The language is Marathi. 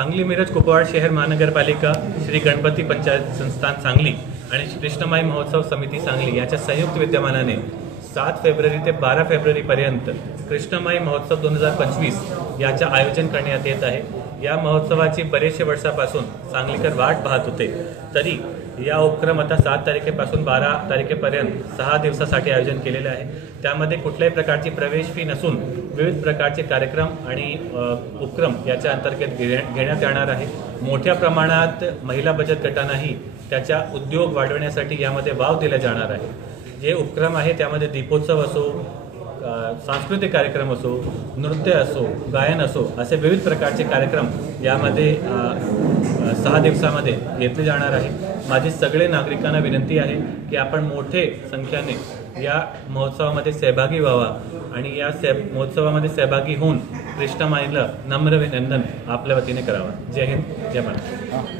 सांगली मिरज कुपवाड शहर महानगरपालिका, श्री गणपती पंचायत संस्थान सांगली आणि कृष्णमाई महोत्सव समिती सांगली याच्या संयुक्त विद्यमानाने 7 फेब्रुवारी ते 12 फेब्रुवारीपर्यंत कृष्णमाई महोत्सव 2025 याचे आयोजन करण्यात येत आहे। या महोत्सवाची बरेचशे वर्षापासून सांगलीकर वाट पाहत होते, तरी या उपक्रम आता 7 तारखेपासून 12 तारखेपर्यंत 6 दिवसासाठी आयोजन केलेले आहे। त्यामध्ये कुठल्याही प्रकारची प्रवेश फी नसून विविध प्रकारचे कार्यक्रम आणि उपक्रम याच्या अंतर्गत घेण्यात येणार आहे। मोठ्या प्रमाणात महिला बचत गटांनाही त्याचा उद्योग वाढवण्यासाठी यामध्ये वाव दिला जाणार आहे। जे उपक्रम आहे त्यामध्ये दीपोत्सव असो, सांस्कृतिक कार्यक्रम असो, नृत्य असो, गायन असो, असे विविध प्रकारचे कार्यक्रम यामध्ये 6 दिवसामध्ये घेतले जाणार आहे। माझी सगळे नागरिकांना विनंती आहे की आपण मोठे संख्येने या महोत्सवामध्ये सहभागी व्हावा आणि या महोत्सवामध्ये सहभागी होऊन कृष्णमाईला नम्र विनंदन आपल्या वतीने करावा। जय हिंद, जय महाराष्ट्र।